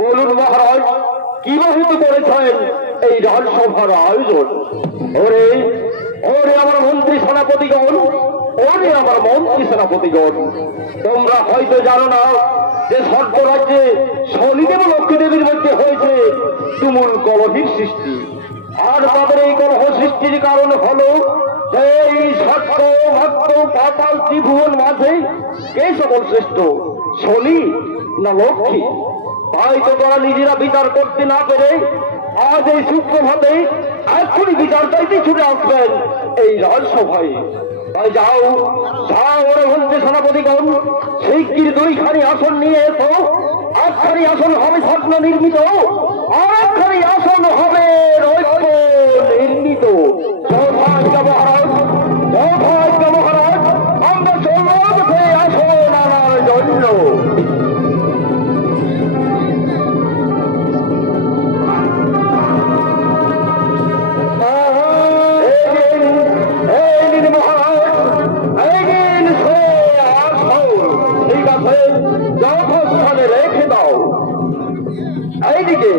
বলুন মহারাজ, কি বহিত করেছেন এই রাজসভার আয়োজন? ওরে ওরে আমার মন্ত্রী সেনাপতিগণ, ওরে আমার মন্ত্রী সেনাপতিগণ, তোমরা হয়তো জানো না যে স্বর্গ রাজ্যে শনিদেব ও লক্ষ্মী দেবীর মধ্যে হয়েছে তুমুল কলহের সৃষ্টি। আর তাদের এই কলহ সৃষ্টির কারণ হলো যে এই স্বর্গ মর্ত পাতাল ত্রিভুবন মাঝে কে সকল শ্রেষ্ঠ, শনি না লক্ষ্মী? তাই তো তারা নিজেরা বিচার করতে না পেরে আজ এই সুপ্রভাতে এখনই বিচার চাইতে ছুটে আসবেন এই রাজসভায়। তাই যাও যাও ওরা বলছে সেনাপতিগণ, শিগগির দুইখানি আসন নিয়ে এসো। একখানি আসন হবে স্বপ্ন নির্মিত, আর একখানি আসন হবে রৌপ্য নির্মিত। সৌভাগ্য মহারাজ, সৌভাগ্য মহারাজ, আমরা চললাম সেই আসন আনার জন্য। রেখে দাও এইদিকে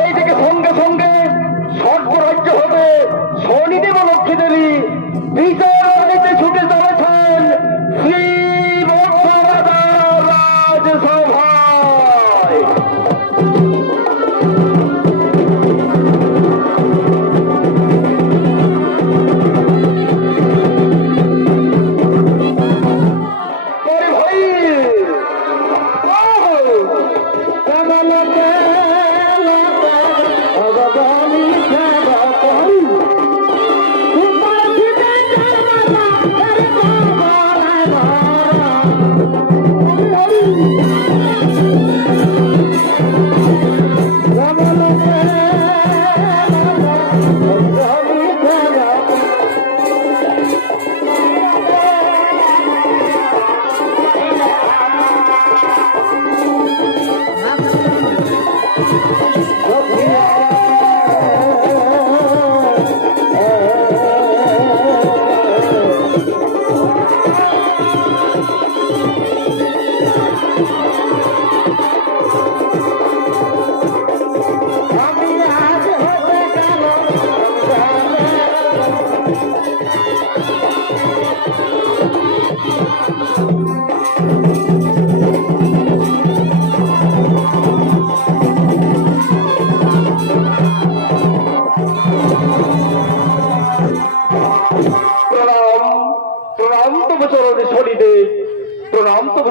এইদিকে, সঙ্গে সঙ্গে স্বর্গ রাজ্য হবে শনিদেব লক্ষ্মী দেবী বিচার নিতে ছুটে চলেছেন শ্রী রাজসভায়।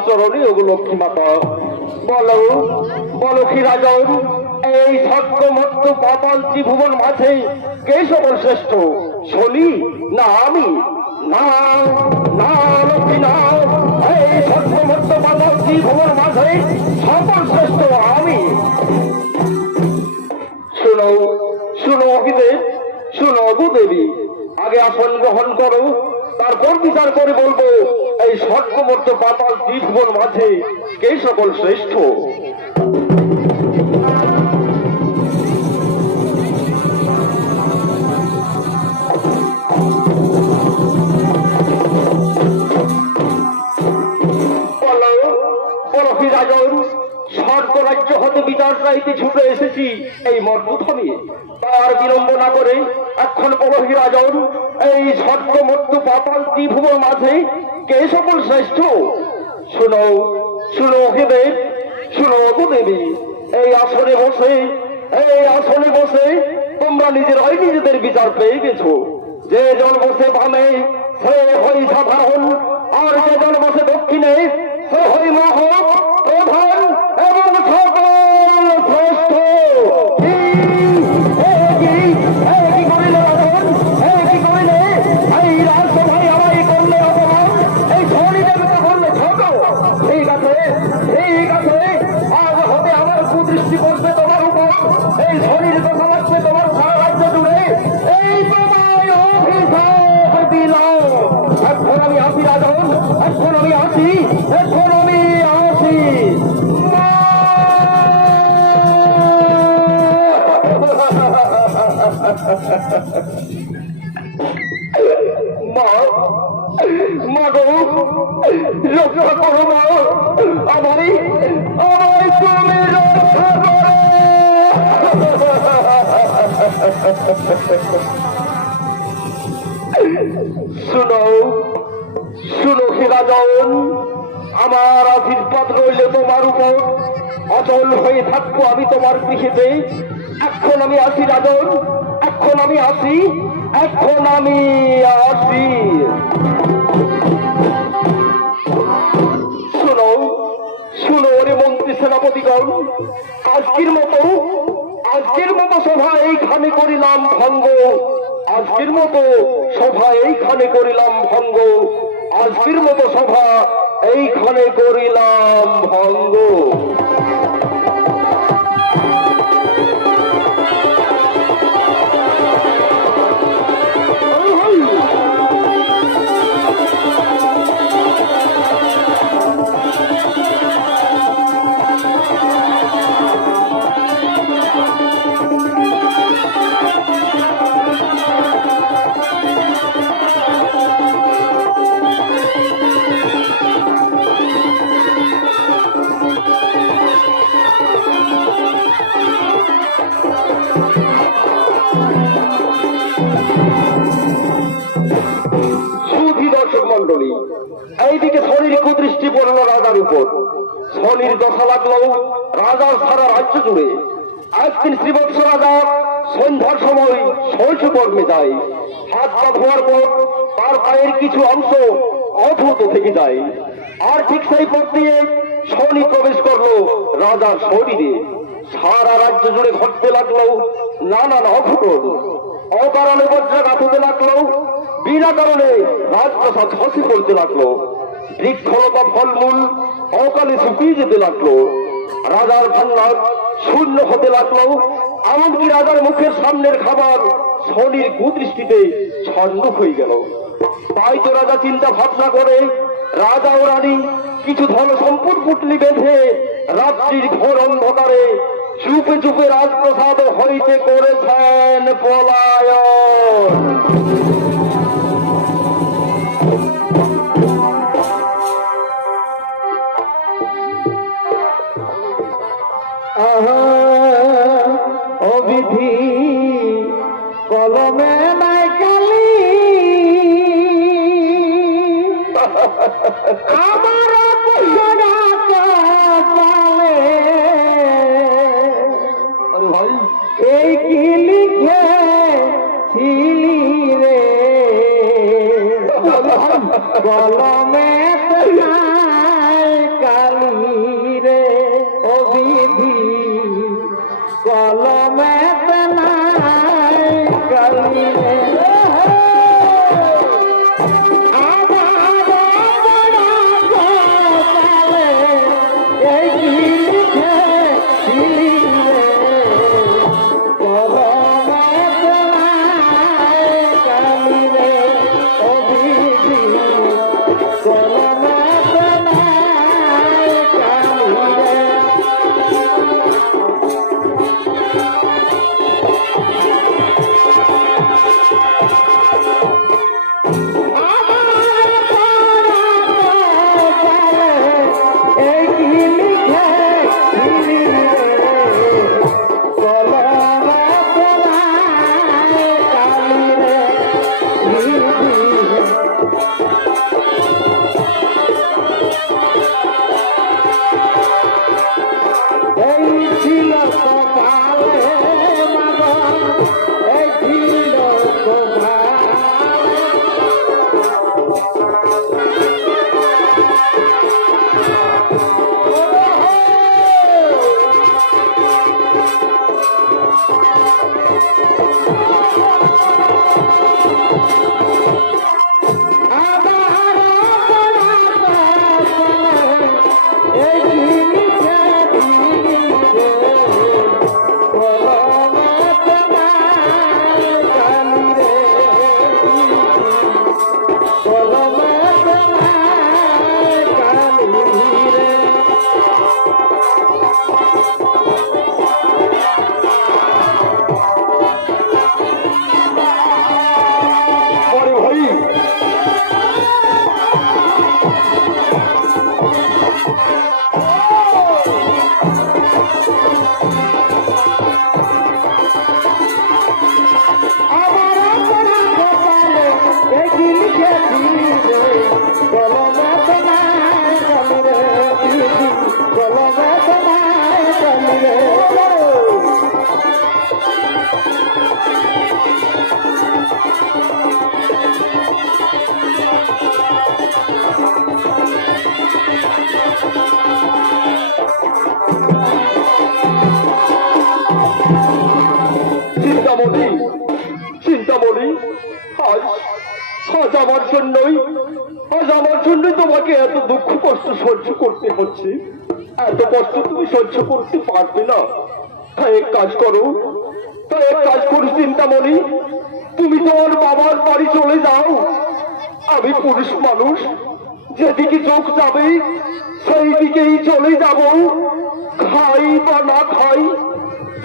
চরণে ওগো লক্ষ্মী মাতা, বলো বলো কি রাজন, এই স্বর্গ মর্ত পাতাল ত্রিভুবন মাঝে কে সকল শ্রেষ্ঠ, শনি না আমি? না না লক্ষ্মী না, এই স্বর্গ মর্ত পাতাল ত্রিভুবন মাঝে সকল শ্রেষ্ঠ আমি। শুনো শুনো অভিদেব, শুনো অগুদেবী, আগে আসন গ্রহণ করো, তারপর বিচার করে বলবো এই স্বর্গমর্ত পাতাল ত্রিভুবন মাঝে কে সকল শ্রেষ্ঠ। বলো বলো কি রাজন, স্বর্গ রাজ্য হতে বিচার চাইতে ছুটে এসেছি এই মর্ম থামিয়ে, তার বিলম্ব না করে এখন বলো কি রাজন, এই স্বর্গ মর্ত পাতাল ত্রিভুবন মাঝে কে সকল শ্রেষ্ঠ? শুনো শুনো অভিদেব, শুনো অগুদেবী, এই আসনে বসে এই আসনে বসে তোমরা নিজেরাই নিজেদের বিচার পেয়ে গেছো। যে জন বসে বামে সে হই সাধারণ, আর যে জন বসে দক্ষিণে সে হই মহৎ প্রধান এবং সকল শ্রেষ্ঠ। কি করিলে রাজন, কি করিলে এই রাজসভায় আমায় করলে অপমান, এই শনিদেবকে করলে ছোট। ঠিক আছে ঠিক আছে, আজ হতে আমার কুদৃষ্টি করবে তোমার উপর, এই শনির কথা লাগবে তোমার সারা রাজ্য জুড়ে, এই তোমায় অভিশাপ দিলাম। এখন আমি আসি রাজন, এখন আমি আসি, এখন আমি আসি। মা মা গো, রক্ষা করো মা, আমায় আমায় তুমি রাজন, আমার আশীর্বাদ রইল তোমার উপর, অচল হয়ে থাকবো আমি তোমার গৃহেতে। এখন আমি আসি রাজন, এখন আমি আসি, এখন আমি আসি। শোনো শোনো রে মন্ত্রী সেনাপতিগণ, আজকের মতো সভা এইখানে করিলাম ভঙ্গ, আজকের মতো সভা এইখানে করিলাম ভঙ্গ, আজকের মতো সভা এইখানে করিলাম ভঙ্গ। এইদিকে শনির কুদৃষ্টি পড়ল রাজার উপর। শনির দশা লাগলো রাজার সারা রাজ্য জুড়ে। একদিন শ্রীবৎস রাজা সন্ধ্যার সময় শৌচকর্মে যায়। হাত পা ধোয়ার পর তার পায়ের কিছু অংশ অধূত থেকে যায়। আর ঠিক সেই পথ দিয়ে শনি প্রবেশ করলো রাজার শরীরে। সারা রাজ্য জুড়ে ঘটতে লাগলো নানান অঘটন। অকারণে বজ্রাঘাত হতে লাগলো, বিনা কারণে রাজপ্রাসাদ ধসে পড়তে লাগলো, বৃক্ষলতা ফলমূল অকালে শুকিয়ে যেতে লাগলো, রাজার ভান্ডার শূন্য হতে লাগলো। এমনকি রাজার মুখের সামনের খাবার শনির কুদৃষ্টিতে ছন্ন হয়ে গেল। তাই তো রাজা চিন্তা ভাবনা করে রাজা ও রানী কিছু ধন সম্পদ পুটলি বেঁধে রাত্রির ঘোর অন্ধকারে চুপে চুপে রাজপ্রাসাদ হইতে করেছেন পলায়ন। অবিধি কলমে নাই কালি, আমার পালে ভাই এই কি লিখে ছিলি রে, কলমে নাই কালি রে, অবিধি কলমে নাই কালি রে। চিন্তামণি, চিন্তামণি, আজ আজ আমার জন্যই তোমাকে এত দুঃখ কষ্ট সহ্য করতে হচ্ছে। এত কষ্ট তুমি সহ্য করতে পারবে না। তাই এক কাজ করো, চিন্তামণি, তুমি তোমার বাবার বাড়ি চলে যাও। আমি পুরুষ মানুষ, যেদিকে চোখ যাবে সেই দিকেই চলে যাব। খাই বা না খাই,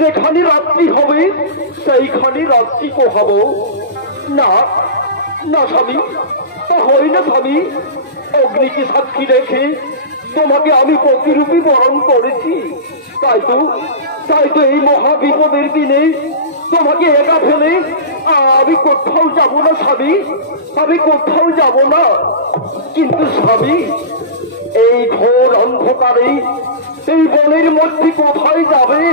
যেখানে রাত্রি হবে সেইখানে রাত্রি পোহাবো। না না স্বামী, তা হয় না স্বামী। অগ্নিকে সাক্ষী রেখে তোমাকে আমি প্রতিরূপী বরণ করেছি। তাই তো এই মহা বিপদের দিনে তোমাকে একা ফেলে আমি কোথাও যাব না স্বামী, আমি কোথাও যাব না। কিন্তু স্বামী, এই ঘোর অন্ধকারে এই বনের মধ্যে কোথায় যাবে?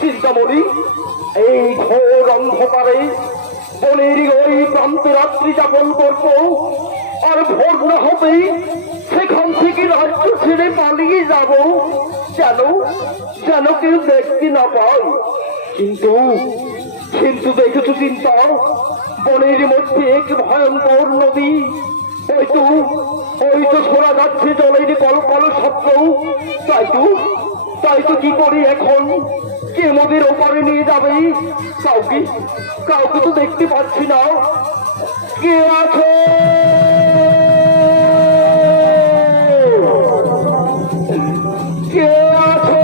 চিন্তামণি, এই ঘোর অন্ধকারে বনের ওই প্রান্তে রাত্রি যাপন করব। আর ভোর না হতেই সেখান থেকে রাজ্য ছেড়ে পালিয়ে যাব, যেন কেউ দেখতে না পায়। কিন্তু দেখেছো চিন্তা, বনের মধ্যে এক ভয়ঙ্কর নদী। হয়তো শোনা যাচ্ছে জলের কলকল শব্দ। তাই তো কি করি এখন? কে নদীর ওপারে নিয়ে যাবে? কাউকে তো দেখতে পাচ্ছি না। কে আছে? কে আছে?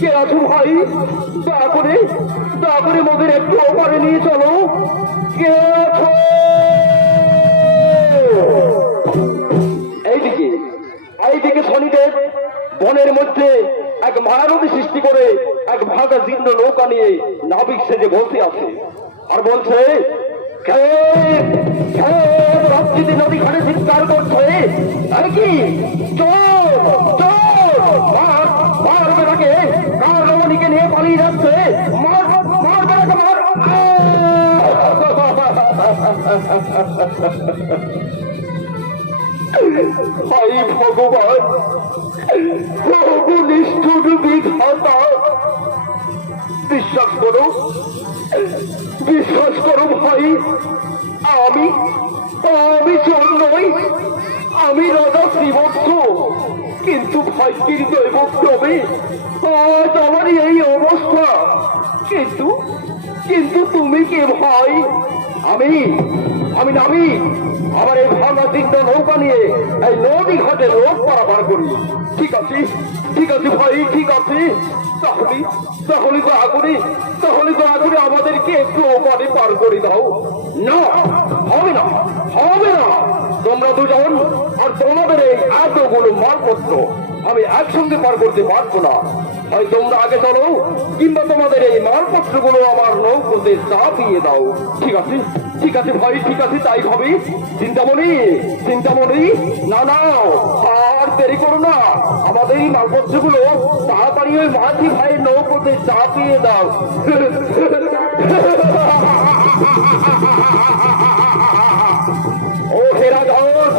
কে আছো ভাই? দয়া করে মোদের একটু ওপারে নিয়ে চলো। কে আছো? এইদিকে শনিদেব বনের মধ্যে এক মায়ানদী সৃষ্টি করে এক ভাগা জীর্ণ নৌকা নিয়ে নাবিক সেজে বসে আছে আর বলছে, রাত্রিতে নদী ঘাটে চিৎকার করছে, আর কি মারবে তাকে, কার রমণীকে নিয়ে পালিয়ে যাচ্ছে, মারবে তাকে, মার। হাই ভগবান, প্রভু নিষ্ঠুর বিধাতা, বিশ্বাস করো ভাই, আমি চোর নই, আমি রাজা শ্রীবৎস। কিন্তু ভাগ্যের দৈবক্রমে আজ আমার এই অবস্থা। কিন্তু তুমি কে ভাই? আমি নামি আমার এই ভাঙা চিন্তা নৌকা নিয়ে এই নদী ঘাটে রোদ পারাপার করি। ঠিক আছে ভাই, ঠিক আছে। তাহলে দয়া করে আমাদেরকে একটু ওপারে পার করে দাও। না, হবে না। তোমরা দুজন আর তোমাদের এই এতগুলো মালপত্র আমি একসঙ্গে পার করতে পারবো না। হয় তোমরা আগে চলো, কিংবা তোমাদের এই মালপত্রগুলো আমার নৌকোতে চাপিয়ে দাও। ঠিক আছে ভাই, ঠিক আছে, তাই হবে। চিন্তামণি, না আর দেরি করো না, আমাদের এই মালপত্রগুলো তাড়াতাড়ি ওই মাঝি ভাইয়ের নৌকোতে চাপিয়ে দাও। ও হেরাজন,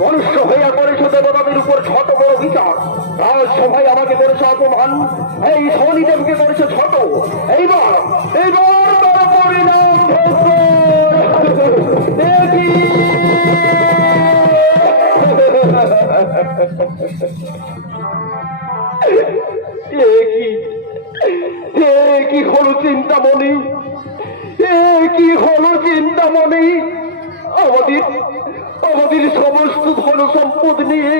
মনুষ্য হইয়া করেছ দেবতাদের উপর ছোট বড় বিচার, রাজসভায় আমাকে করেছে অপমান, এই শনিদেবকে করেছে ছোট। এইবার তার পরিণাম দেখি। কি হলো চিন্তামণি, আমাদের সমস্ত ধন সম্পদ নিয়ে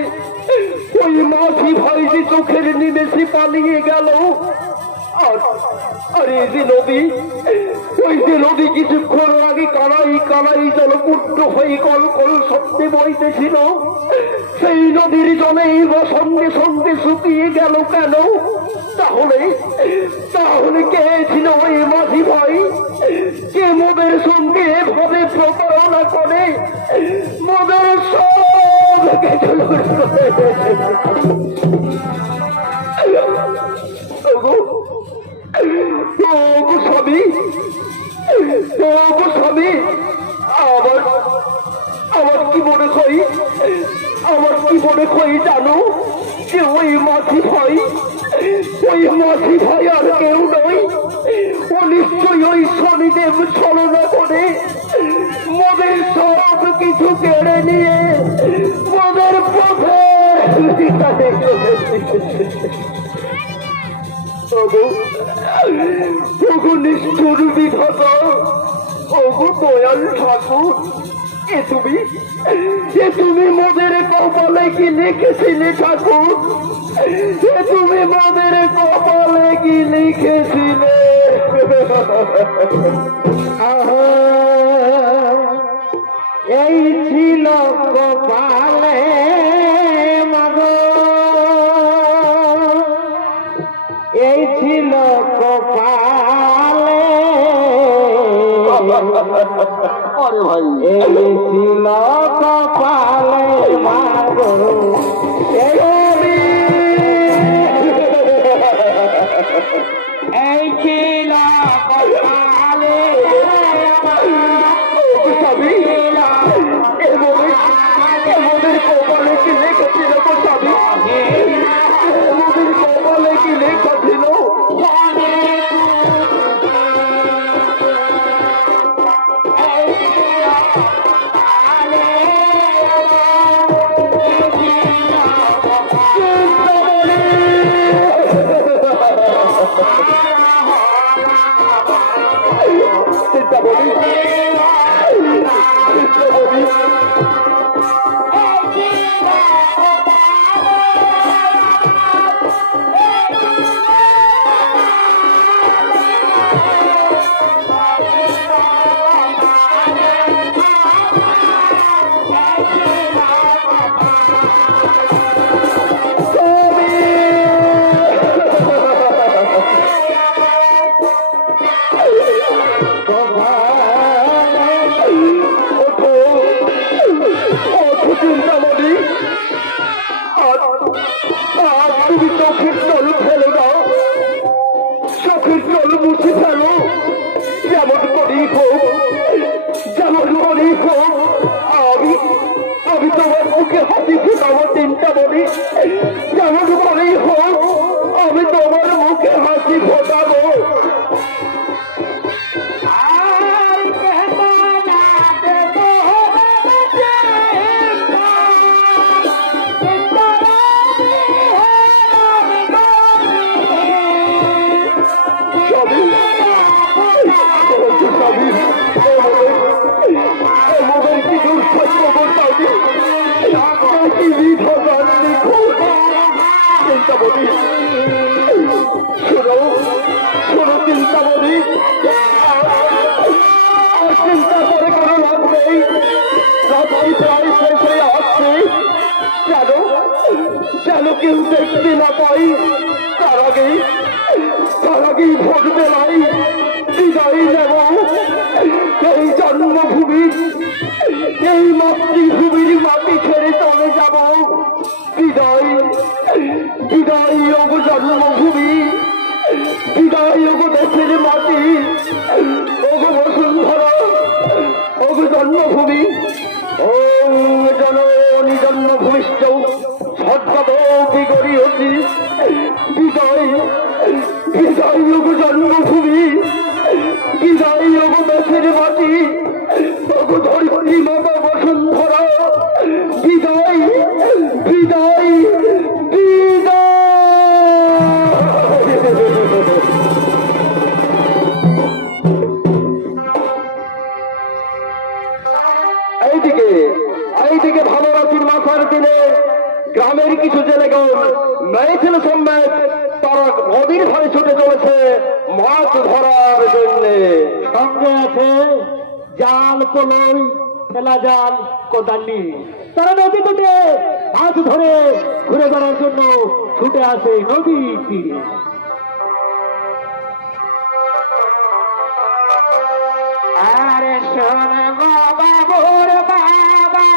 ওই মাঝি ভাই যে চোখের নিমেষে পালিয়ে গেল। আর এই যে নদী কিছুক্ষণ আগে কানাই জলপূর্ণ হয়ে কল শব্দে বইতেছিল, সেই নদীর জলে সঙ্গে সঙ্গে শুকিয়ে গেল কেন? তাহলে কে ছিল ওই মাঝি ভাই? কে মোদের সঙ্গে এভাবে প্রতারণা করে মোদের সব স্বামী, আমার কি মনে হয় জানো, যে ওই মাঝি ভাই আর কেউ নয়, ও নিশ্চয়ই ওই শনিদেব ছলনা করে মোদের সব কিছু কেড়ে নিয়ে মোদের পথে ওগো নিষ্ঠুর বিধাতা, ওগো দয়াল ঠাকুর, এ তুমি মোদের কপালে কি লিখেছিলে ঠাকুর? এ তুমি মোদের কপালে কি লিখেছিলে? এই ছিল কপালে মাগো, এই ছিল কপালে, আরে ভাই, এই ছিল কপালে মাগো, এই ছিল কপালে স্বামী, মোদের কপালে কি লেখা ছিল গো স্বামী? মোদের কপালে কি লেখা ছিল? তুমি চোখের জল ফেলো না, চোখের জল মুছে ফেলো। যেমন করেই হোক, আমি তোমার মুখে হাসি ফোটাবো চিন্তা মনি। যেমন করেই হোক, আমি তোমার মুখে হাসি ফোটাবো। চিন্তা করে কোনো লাভ নেই, রাত্রি প্রায় শেষ হয়ে আসছে। যেন কেউ দেখতে না পাই, তার আগেই ভোট বেলায় বিদায় নেব। এই জন্মভূমি, এই মাতৃভূমির মাটি ছেড়ে চলে যাব। বিদায় ওগো জন্মভূমি, বিদায় ওগো দেশের মাটি, ওগো বসুন্ধরা, ওগো জন্মভূমি। ওম জননী জন্মভূমিশ্চ সদ্গতোপি গরীয়সি। বিদায় ওগো জন্মভূমি, বিদায় ওগো দেশের মাটি, ওগো ধরিত্রী মাতা বসুন্ধরা। বিদায়। এইদিকে ভালো রাত্রির মাথার দিনে গ্রামের কিছু জেলেগণ মেয়েছিল সম্মেত, তারা নদীর ধারে ছুটে চলেছে মাছ ধরার জন্য। সঙ্গে আছে জাল, পলই, খেলা জাল, কোদালি। তারা নদী থেকে মাছ ধরে ঘুরে বেড়ার জন্য ছুটে আসে নদীর তীরে। আরে শোন বাবুর বাবা,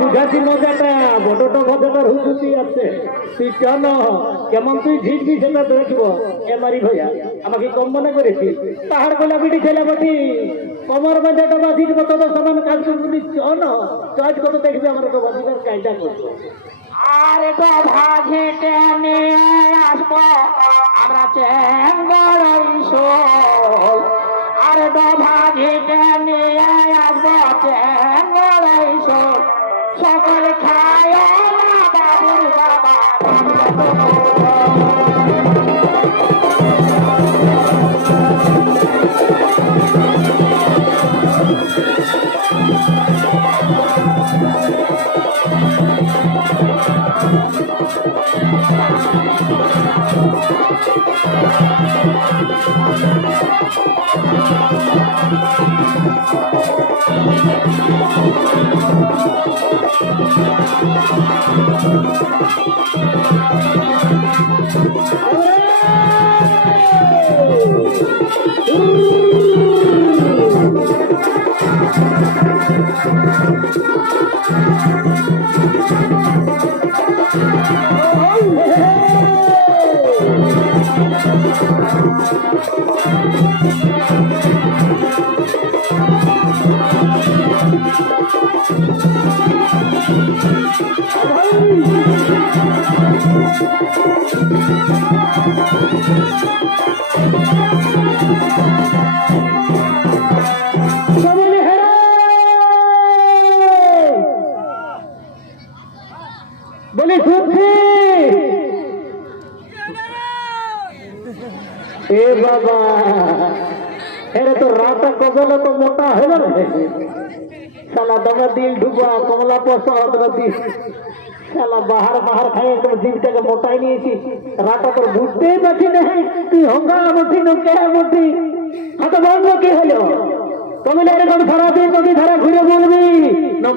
বুঝাচ্ছি মজাটা বড়টা মজাটা হুজুতি আছে তুই চল কেমন তুই ঝিঝবি সেটা দেখব এমারি ভাইয়া আমাকে কম মনে করেছি পাহাড় গোলা বিড়ি ছেলে বটি কমর বাজাটা বাঁধির মতো সমান কাজ করবি চল চল কত দেখবি আমার তো বাঁধিবার কায়দা করছো আরে তো ভাজি টেনে আসবো আমরা চেঙ্গড়াইশো আরে তো ভাজি টেনে আসবো চেঙ্গড়াইশো সকলে খায় না বাবুর বাবা বলি সত্যি এ বাবা এরে তো রাতা কবলে তো মোটা হলো রে শালা দমে দিল ঢুবা কমলা পছন্দ নদী শালা বাহার খাই একদম জিভটাকে মোটাই নিয়েছি রাতা তোর বুঝতেই পারছি না তুই হঙ্গা মুঠি নুকে মুঠি হাতে বলবো কি হলো কমলে এরকম সারাদিন নদী ধারা ঘুরে বলবি না